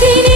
তিনি